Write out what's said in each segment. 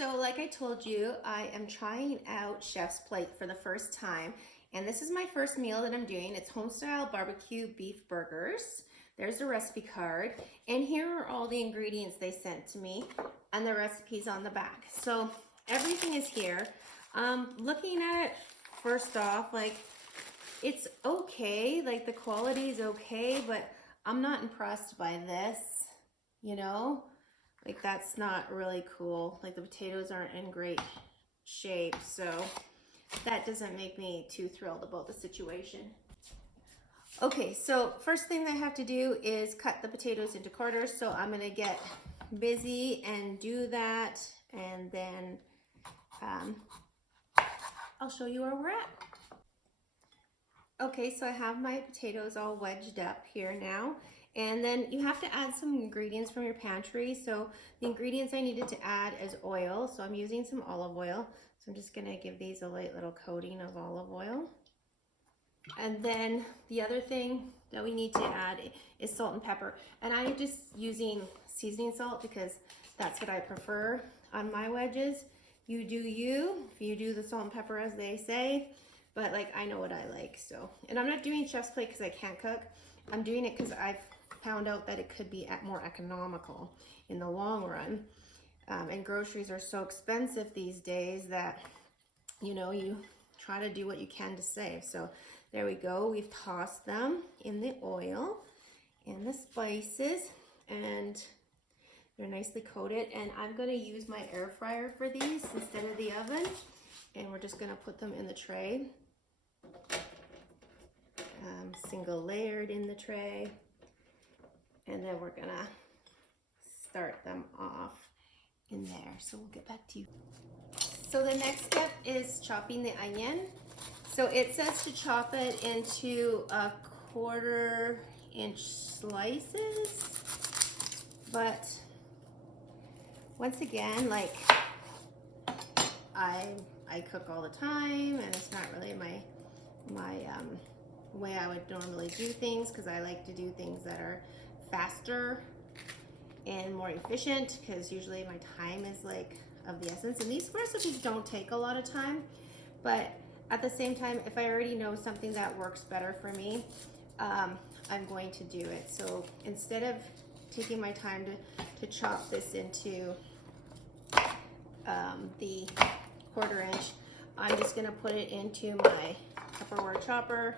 So like I told you, I am trying out Chef's Plate for the first time. And this is my first meal that I'm doing. It's home-style barbecue beef burgers. There's the recipe card. And here are all the ingredients they sent to me and the recipes on the back. So everything is here. Looking at it, first off, like it's okay. Like the quality is okay, but I'm not impressed by this, you know? Like that's not really cool. Like the potatoes aren't in great shape, so that doesn't make me too thrilled about the situation. Okay, so first thing I have to do is cut the potatoes into quarters, so I'm gonna get busy and do that, and then I'll show you where we're at. Okay, so I have my potatoes all wedged up here now. And then you have to add some ingredients from your pantry. So the ingredients I needed to add is oil. So I'm using some olive oil. So I'm just gonna give these a light little coating of olive oil. And then the other thing that we need to add is salt and pepper. And I'm just using seasoning salt because that's what I prefer on my wedges. You do you, if you do the salt and pepper as they say, but like I know what I like, so. And I'm not doing Chef's Plate because I can't cook. I'm doing it because I've found out that it could be more economical in the long run. And groceries are so expensive these days that, you know, you try to do what you can to save. So there we go. We've tossed them in the oil and the spices, and they're nicely coated. And I'm going to use my air fryer for these instead of the oven. And we're just going to put them in the tray. Single layered in the tray. And then we're gonna start them off in there. So we'll get back to you. So the next step is chopping the onion. So it says to chop it into 1/4 inch slices. But once again, like I cook all the time, and it's not really my way I would normally do things, because I like to do things that are faster and more efficient, because usually my time is like of the essence, and these recipes don't take a lot of time, but at the same time, if I already know something that works better for me, I'm going to do it. So instead of taking my time to chop this into the 1/4 inch, I'm just gonna put it into my Tupperware chopper,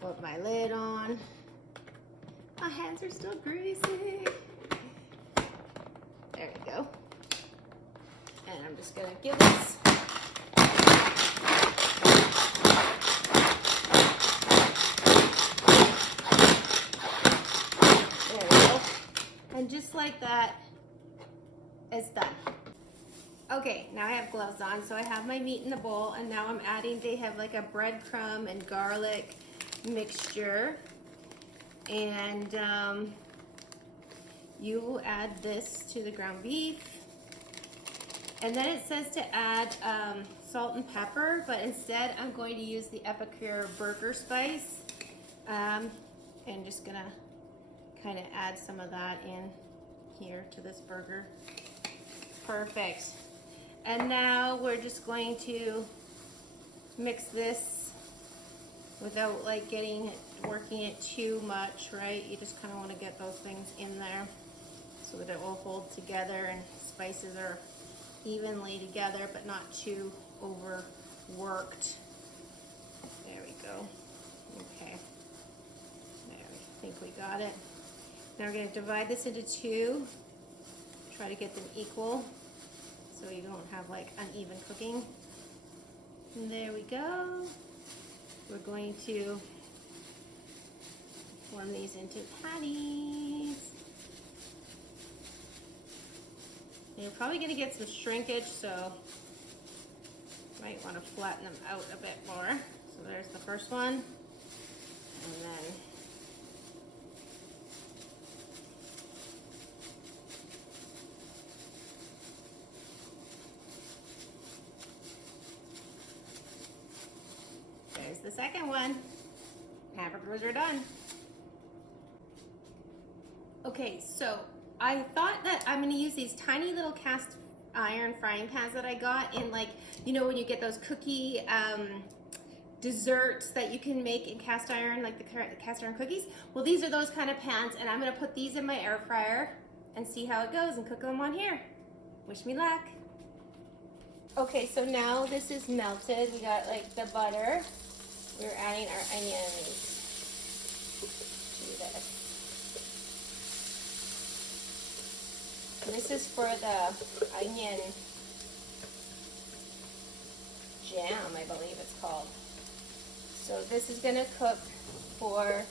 put my lid on. My hands are still greasy. There we go. And I'm just gonna give this there we go. And just like that, it's done. Okay, now I have gloves on, so I have my meat in the bowl, and now I'm adding, they have like a breadcrumb and garlic mixture. And you will add this to the ground beef. And then it says to add salt and pepper, but instead I'm going to use the Epicure burger spice. And just gonna kind of add some of that in here to this burger. Perfect. And now we're just going to mix this without like working it too much, right? You just kind of want to get those things in there so that it will hold together and spices are evenly together, but not too overworked. There we go. Okay. There, I think we got it. Now we're going to divide this into 2. Try to get them equal, so you don't have like uneven cooking. And there we go. We're going to form these into patties. And you're probably going to get some shrinkage, so you might want to flatten them out a bit more. So there's the first one. And then there's the second one. Hamburgers are done. Okay, so I thought that I'm going to use these tiny little cast iron frying pans that I got in, like, you know, when you get those cookie desserts that you can make in cast iron, like the cast iron cookies. Well, these are those kind of pans, and I'm gonna put these in my air fryer and see how it goes and cook them on here. Wish me luck. Okay, so now this is melted. We got like the butter. We're adding our onions to this. And this is for the onion jam, I believe it's called. So this is gonna cook for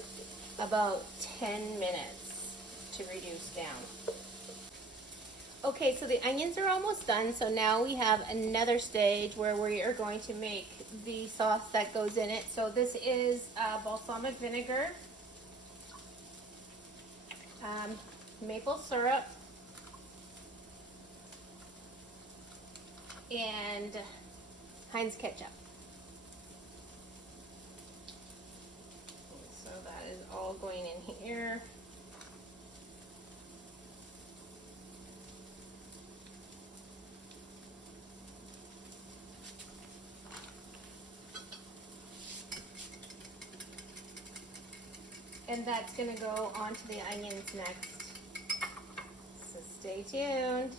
about 10 minutes to reduce down. Okay, so the onions are almost done, so now we have another stage where we are going to make the sauce that goes in it. So this is balsamic vinegar, maple syrup, and Heinz ketchup. So that is all going in here. And that's gonna go onto the onions next. So stay tuned.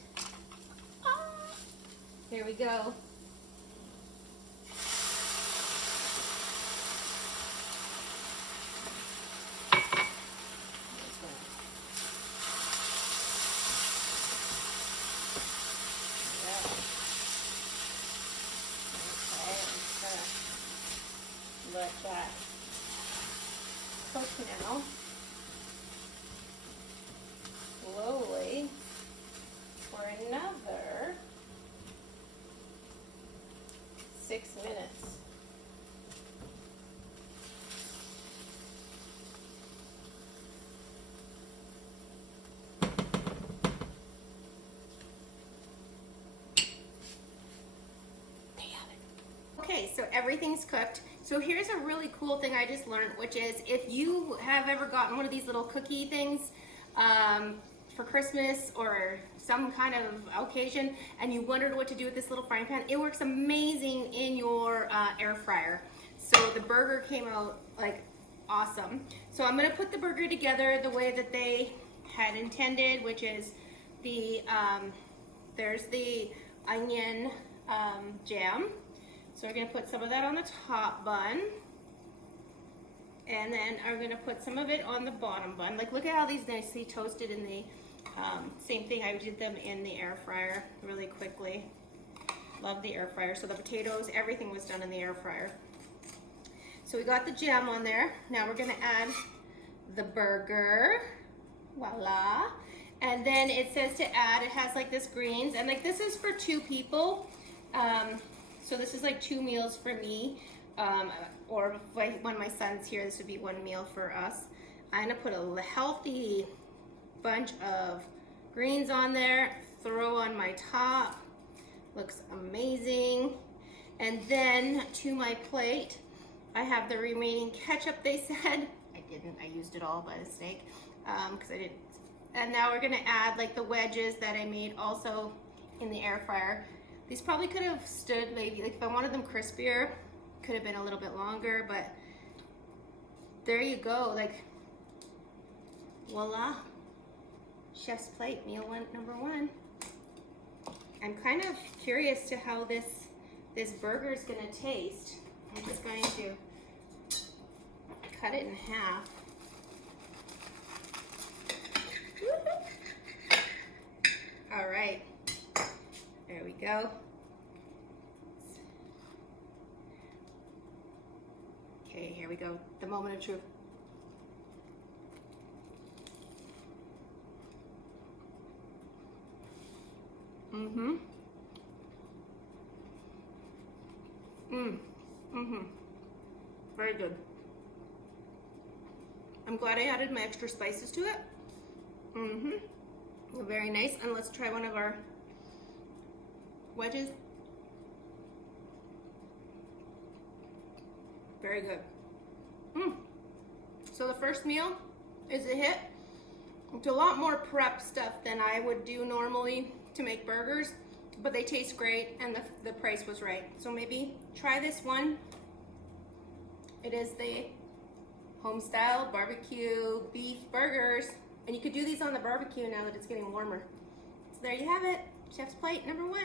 Here we go. Let that cook now, slowly, for another 6 minutes. Okay, so everything's cooked. So here's a really cool thing I just learned, which is if you have ever gotten one of these little cookie things for Christmas or some kind of occasion and you wondered what to do with this little frying pan, it works amazing in your air fryer. So the burger came out like awesome. So I'm gonna put the burger together the way that they had intended, which is the, there's the onion jam. So we're gonna put some of that on the top bun, and then I'm gonna put some of it on the bottom bun. Like, look at how these nicely toasted in the same thing. I did them in the air fryer really quickly. Love the air fryer. So the potatoes, everything was done in the air fryer. So we got the jam on there. Now we're gonna add the burger. Voila. And then it says to add, it has like this greens, and like this is for 2 people. So this is like 2 meals for me, or when my son's here, this would be 1 meal for us. I'm gonna put a healthy bunch of greens on there, throw on my top, looks amazing. And then to my plate, I have the remaining ketchup they said. I didn't, I used it all by mistake, because I didn't. And now we're gonna add like the wedges that I made also in the air fryer. These probably could have stood maybe, like if I wanted them crispier, could have been a little bit longer, but there you go, like, voila, chef's plate, meal number 1. I'm kind of curious to how this burger is gonna taste. I'm just going to cut it in half. All right. There we go. Okay, here we go. The moment of truth. Very good. I'm glad I added my extra spices to it. Very nice. And let's try one of our wedges. Very good. So the first meal is a hit. It's a lot more prep stuff than I would do normally to make burgers. but they taste great and the price was right. So maybe try this one. It is the home-style barbecue beef burgers. And you could do these on the barbecue now that it's getting warmer. So there you have it, Chef's Plate number 1.